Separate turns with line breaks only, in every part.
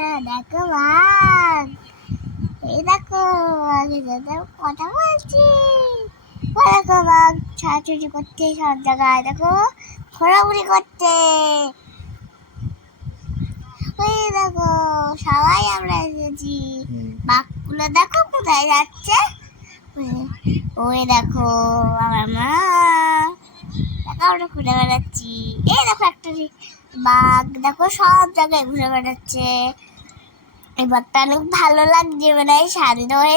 দেখো বাঘ এই দেখো আগে দাদা কথা বলছি। দেখো বাঘ ছাড়াছুড়ি করছে সব জায়গায় দেখো। ঘোরাঘুরি করছে। ওই দেখো সবাই আমরা এসেছি। বাঘগুলো দেখো কোথায় যাচ্ছে? ওই- দেখো আমার মা। আমরা ঘুরে বেড়াচ্ছি। এই দেখো একটা বাঘ, দেখো সব জায়গায় ঘুরে বেড়াচ্ছে। এবার তো অনেক ভালো লাগছে মানে শাড়ি ধরে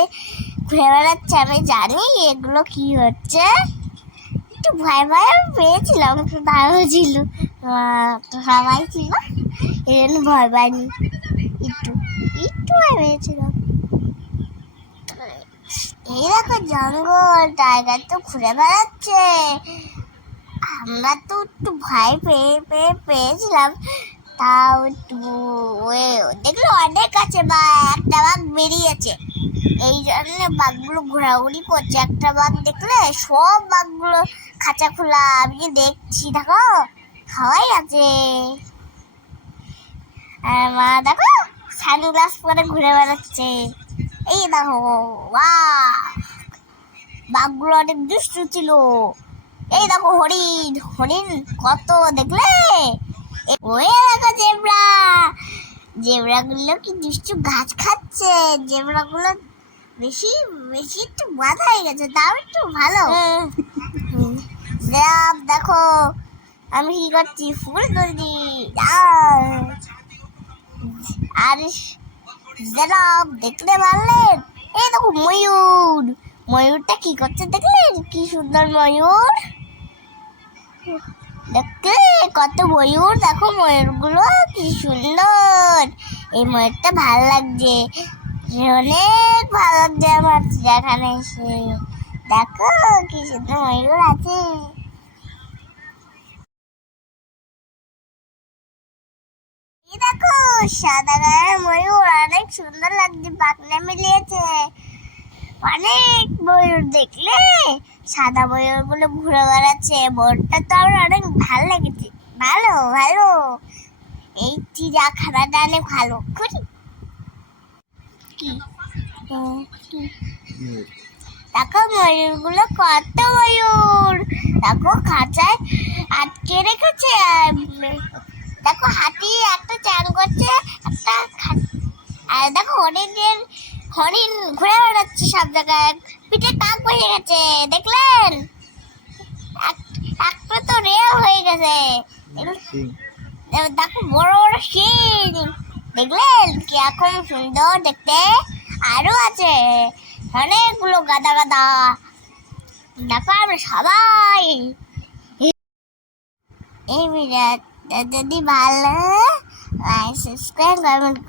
ঘুরে বেড়াচ্ছে। আমি জানি এগুলো কি হচ্ছে। একটু ভয় ভয় পেয়েছিলাম, একটু দারুণ ছিল। সবাই ছিল, এই জন্য ভয় পাইনি। একটু একটু ভয় পেয়েছিলাম। এই দেখো জঙ্গল, টাইগার তো ঘুরে বেড়াচ্ছে। আমরা তো একটু ভয় পেয়ে পেয়ে পেয়েছিলাম। তাও একটু দেখল অনেক আছে, বা একটা বাঘ বেরিয়েছে। এই জন্য বাঘগুলো ঘোরাঘুরি করছে। একটা বাঘ দেখলে সব বাঘগুলো খাঁচা খোলা আমি দেখছি? দেখো খাওয়াই আছে। আর মা, দেখো, সানগ্লাস পরে ঘুরে বেড়াচ্ছে। এই দেখো বাঘগুলো অনেক দুষ্টু ছিল। এই দেখো হরিণ হরিণ কত দেখলে? ওই দেখো জেব্রা। জেব্রা গুলো কি দুষ্টু গাছ খাচ্ছে? জেব্রা গুলো বেশি বেশি একটু বাধা হয়ে গেছে, তাও একটু ভালো। দেখ, আমি কি করছি? ফুল তুলছি! আর জেনাব দেখতে পারলেন এই দেখো ময়ূর। ময়ূরটা কি করছে দেখলেন? কি সুন্দর ময়ূর। দেখতে, কত ময়ূর, দেখো ময়ূরগুলো কি সুন্দর। এই ময়ূরটা ভালো লাগছে। অনেক ভালো লাগছে আমার এখানে এসে। দেখো কি সুন্দর ময়ূর আছে। দেখো, সাদা গায়ের ময়ূর, অনেক সুন্দর লাগছে, পাখনা মিলিয়েছে। অনেক দেখলে সাদা ময়ূরগুলো ঘুরে বেড়াচ্ছে ময়ূরটা তো আমার অনেক ভালো লেগেছে। ভালো ভালো। এই চিড়িয়াখানাটা অনেক ভালো, করি। কি? দেখো ময়ূরগুলো কত ময়ূর। দেখো খাঁচায় আটকে রেখেছে। দেখো হাতি, একটা চান করছে, একটা আর দেখো হরিণের হরিণ ঘুরে বেড়াচ্ছে সব জায়গায়। পিঠে কাক বসে গেছে দেখলেন? একটা তো রেল হয়ে গেছে। দেখো বড় বড় শিং। দেখলেন কি এখন সুন্দর দেখতে? আরও আছে। অনেকগুলো গাদা গাদা। দেখো আমরা সবাই। এই ভিডিও যদি ভালো লাইক সাবস্ক্রাইব কমেন্ট